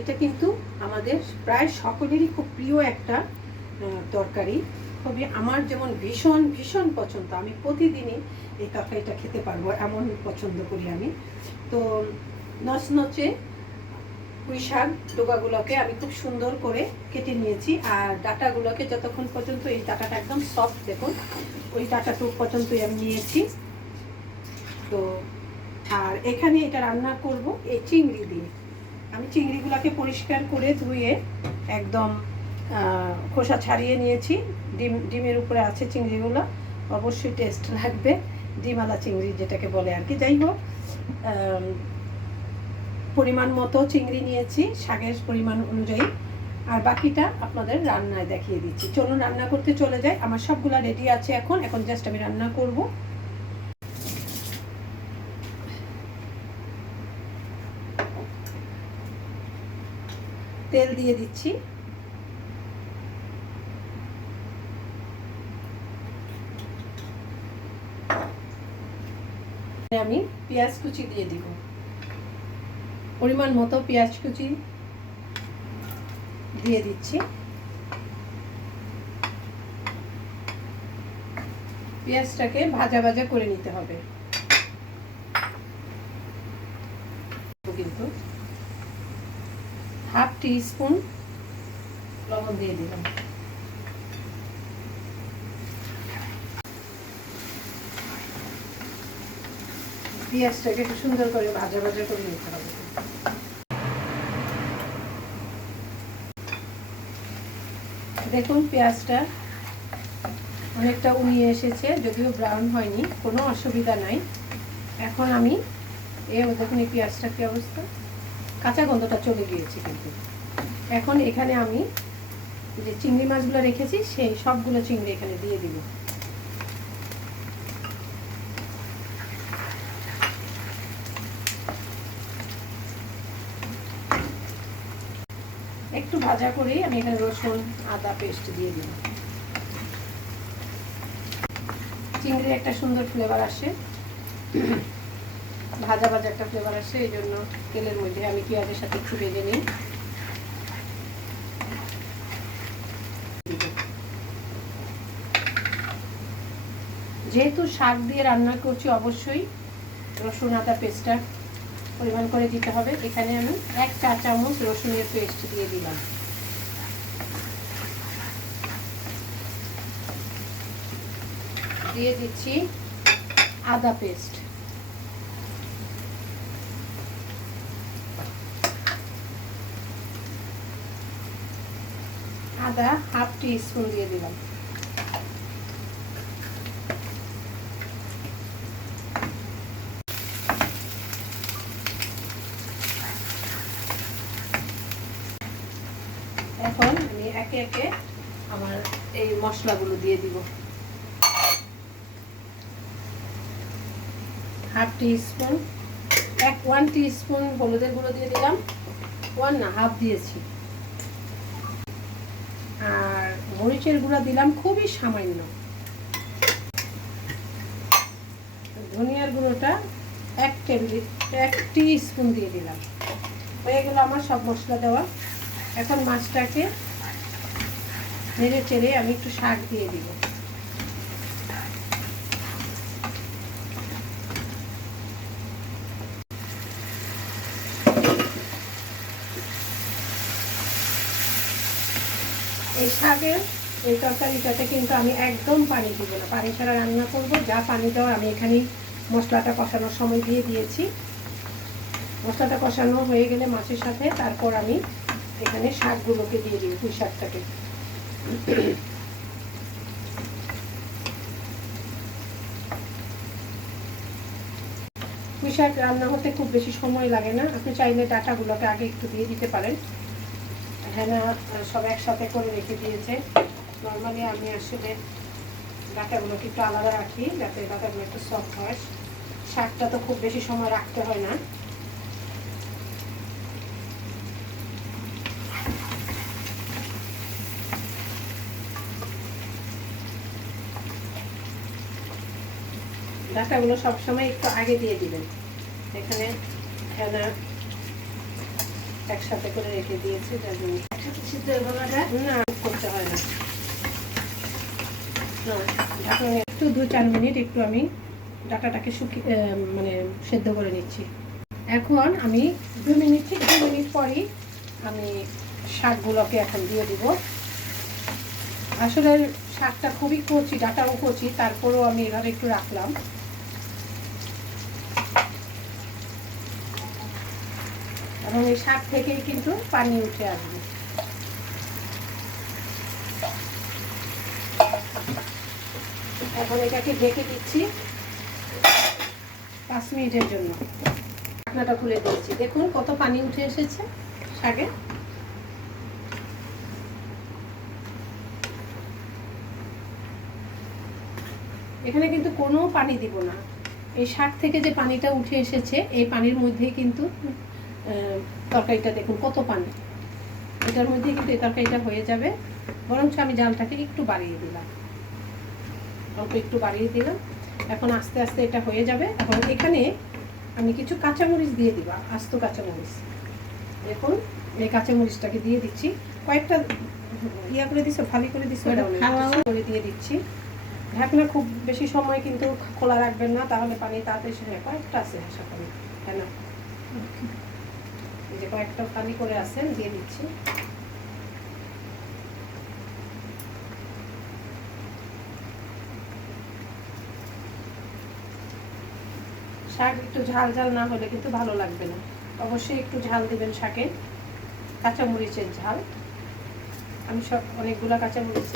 এটা কিন্তু আমাদের প্রায় সকলেরই খুব প্রিয় একটা তরকারি। খুবই আমার যেমন ভীষণ ভীষণ পছন্দ, আমি প্রতিদিনই এই তরকারিটা খেতে পারব, এমন পছন্দ করি আমি। তো নচনচে পুঁই শাক ডোকাগুলোকে আমি খুব সুন্দর করে কেটে নিয়েছি, আর ডাটাগুলোকে যতক্ষণ পর্যন্ত এই ডাটাটা একদম সফট দেখুন, ওই ডাটাটুক পর্যন্তই আমি নিয়েছি। তো, আর এখানে এটা রান্না করব এই চিংড়ি দিয়ে। আমি চিংড়িগুলোকে পরিষ্কার করে ধুয়ে একদম খোসা ছাড়িয়ে নিয়েছি। ডিম, ডিমের উপরে আছে চিংড়িগুলো, অবশ্যই টেস্ট লাগবে। ডিমালা চিংড়ি যেটাকে বলে আর কি। যাই হোক পরিমাণ মতো চিংড়ি নিয়েছি, শাকের পরিমাণ অনুযায়ী। আর বাকিটা আপনাদের রান্নায় দেখিয়ে দিচ্ছি। চলুন রান্না করতে চলে যাই। আমার সবগুলা রেডি আছে এখন। এখন জাস্ট আমি রান্না করব। তেল দিয়ে দিচ্ছি। আমি পেঁয়াজ কুচি দিয়ে দিব। পরিমাণ মতো পেঁয়াজ কুচি দিয়ে দিচ্ছি। পেঁয়াজটাকে ভাজা ভাজা করে নিতে হবে কিন্তু হাফ টি স্পুন লবণ দিয়ে দিলাম। পেঁয়াজটাকে একটু সুন্দর করে ভাজা ভাজা করে নিতে হবে। দেখুন, পেঁয়াজটা অনেকটা উনিয়ে এসেছে, যদিও ব্রাউন হয়নি, কোনো অসুবিধা নাই। এখন আমি এ দেখুন এই পেঁয়াজটা কি অবস্থা। কাঁচা গন্ধটা চলে গিয়েছে কিন্তু। এখন এখানে আমি যে চিংড়ি মাছগুলো রেখেছি, সেই সবগুলো চিংড়ি এখানে দিয়ে দিব। একটু ভাজা করেই আমি এখানে রসুন, আদা পেস্ট দিয়ে দিই চিংড়ির একটা সুন্দর ফ্লেভার আসে। ভাজা ভাজা একটা ফ্লেভার আসে, এই জন্য তেলের মধ্যে আমি পেঁয়াজের সাথে একটু ভেজে নিই। যেহেতু শাক দিয়ে রান্না করছি, অবশ্যই রসুন, আদা পেস্টটা পরিমাণ করে দিতে হবে। এখানে আমি এক চা চামচ রসুনের পেস্ট দিয়ে দিলাম। দিয়ে দিচ্ছি আদা পেস্ট আদা হাফ টি স্পুন দিয়ে দিলাম। এখন আমি একে একে আমার এই মশলাগুলো দিয়ে দিব। হাফ টি স্পুন এক, ওয়ান টি স্পুন হলুদের গুঁড়ো দিয়ে দিলাম। ওয়ান না, হাফ দিয়েছি। আর মরিচের গুঁড়া দিলাম, খুবই সামান্য। ধনিয়ার গুঁড়োটা এক টেবিল, এক টি স্পুন দিয়ে দিলাম। হয়ে গেলো আমার সব মশলা দেওয়া। এখন মাছটাকে নেড়ে চেড়ে আমি একটু শাক দিয়ে দিব। এই শাকের এই তরকারিটাতে কিন্তু আমি একদম পানি দিব না। পানি ছাড়া রান্না করব, যা পানি দেওয়ার আমি এখানে মশলাটা কষানোর সময় দিয়ে দিয়েছি। মশলাটা কষানো হয়ে গেলে মাছের সাথে তারপর আমি এখানে শাকগুলোকে দিয়ে দিই পুঁই শাকটাকে। পুঁই শাক রান্না হতে খুব বেশি সময় লাগে না। আপনি চাইলে ডাটাগুলোকে আগে একটু দিয়ে দিতে পারেন। হ্যাঁ না সব একসাথে করে রেখে দিয়েছে। নর্মালি আমি আসলে ডাটাগুলোকে একটু আলাদা রাখি, যাতে ডাটাগুলো একটু সফট হয়। শাকটা তো খুব বেশি সময় রাখতে হয় না। ডাটাগুলো সবসময় একটু আগে দিয়ে দিবেন। এখানে হেনা একসাথে করে রেখে দিয়েছে, যার জন্য একটু দু চার মিনিট একটু আমি ডাটাটাকে শুকিয়ে মানে সেদ্ধ করে নিচ্ছি এখন আমি দু মিনিট ঠিক দু মিনিট পরই আমি শাকগুলোকে এখন দিয়ে দিব। আসলে শাকটা খুবই কচি, ডাটাও কচি, তারপরেও আমি এভাবে একটু রাখলাম। এবং এই শাক থেকেই কিন্তু পানি উঠে আসবে। এখন এটাকে ঢেকে দিচ্ছি পাঁচ মিনিটের জন্য। ঢাকনাটা খুলে দিয়েছি। দেখুন কত পানি উঠে এসেছে শাকে এখানে কিন্তু কোনো পানি দিব না। এই শাক থেকে যে পানিটা উঠে এসেছে, এই পানির মধ্যেই কিন্তু তরকারিটা দেখুন কত পানি। এটার মধ্যেই কিন্তু এই তরকারিটা হয়ে যাবে। বরঞ্চ আমি জালটাকে একটু বাড়িয়ে দিলাম। অল্প একটু বাড়িয়ে দিলাম। এখন আস্তে আস্তে এটা হয়ে যাবে। এখন এখানে আমি কিছু কাঁচামরিচ দিয়ে দিব আস্ত কাঁচামরিচ। দেখুন এই কাঁচামরিচটাকে দিয়ে দিচ্ছি। কয়েকটা ইয়া করে দিছো ফালি করে দিছো ফালা- করে দিয়ে দিচ্ছি। ঢাকনা খুব বেশি সময় কিন্তু খোলা রাখবেন না তাহলে পানি তাড়াতাড়ি হ্যাঁ। কয়েকটা আছে হাসা পানি হ্যাঁ না? এই যে কয়েকটা খালি করে আছে দিয়ে দিচ্ছি। শাক একটু ঝাল ঝাল না হলে কিন্তু ভালো লাগবে না। অবশ্যই একটু ঝাল দিবেন শাকে কাঁচামরিচের ঝাল। আমি সব অনেকগুলো কাঁচামরিচ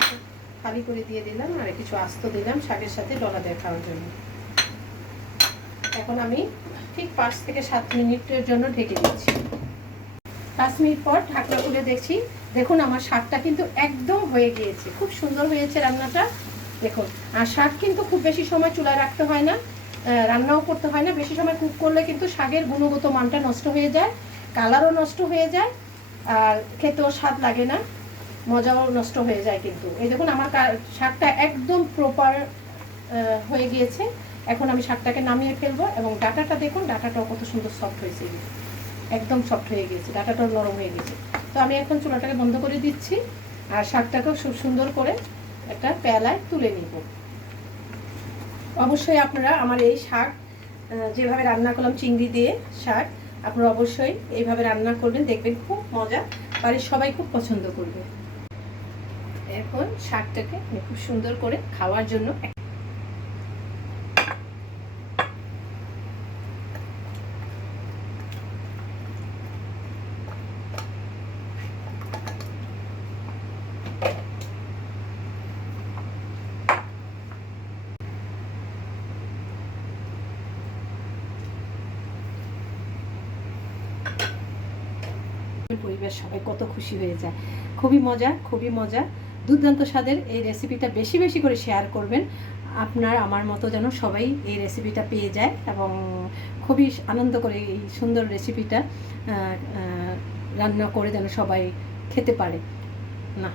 খালি করে দিয়ে দিলাম আর কিছু আস্ত দিলাম শাকের সাথে ডলা দিয়ে খাওয়ার জন্য। এখন আমি ঠিক পাঁচ থেকে সাত মিনিটের জন্য ঢেকে দিচ্ছি। পাঁচ মিনিট পর ঢাকনা খুলে দেখছি, দেখুন আমার শাকটা কিন্তু একদম হয়ে গিয়েছে। খুব সুন্দর হয়েছে রান্নাটা। দেখুন, আর শাক কিন্তু খুব বেশি সময় চুলায় রাখতে হয় না। রান্নাও করতে হয় না। বেশি সময় কুক করলে কিন্তু শাকের গুণগত মানটা নষ্ট হয়ে যায় কালারও নষ্ট হয়ে যায়, আর খেতেও স্বাদ লাগে না, মজাও নষ্ট হয়ে যায় কিন্তু। এই দেখুন, আমার শাকটা একদম প্রপার হয়ে গিয়েছে। এখন আমি শাকটাকে নামিয়ে ফেলব এবং ডাটাটা দেখুন, ডাটাটাও কত সুন্দর সফট হয়েছে। একদম সফট হয়ে গিয়েছে, ডাটাটাও নরম হয়ে গেছে তো আমি এখন চুলাটাকে বন্ধ করে দিচ্ছি, আর শাকটাকেও সুন্দর করে একটা পেলায় তুলে নিব। অবশ্যই আপনারা আমার এই শাক যেভাবে রান্না করলাম, চিংড়ি দিয়ে শাক, আপনারা অবশ্যই এইভাবে রান্না করবেন, দেখবেন খুব মজা। বাড়ির সবাই খুব পছন্দ করবে। এখন শাকটাকে খুব সুন্দর করে খাওয়ার জন্য পরিবার সবাই কত খুশি হয়ে যায়। খুবই মজা খুবই মজা। দুর্দান্ত স্বাদের এই রেসিপিটা বেশি বেশি করে শেয়ার করবেন। আপনার, আমার মতো যেন সবাই এই রেসিপিটা পেয়ে যায় এবং খুবই আনন্দ করে এই সুন্দর রেসিপিটা রান্না করে যেন সবাই খেতে পারে। না।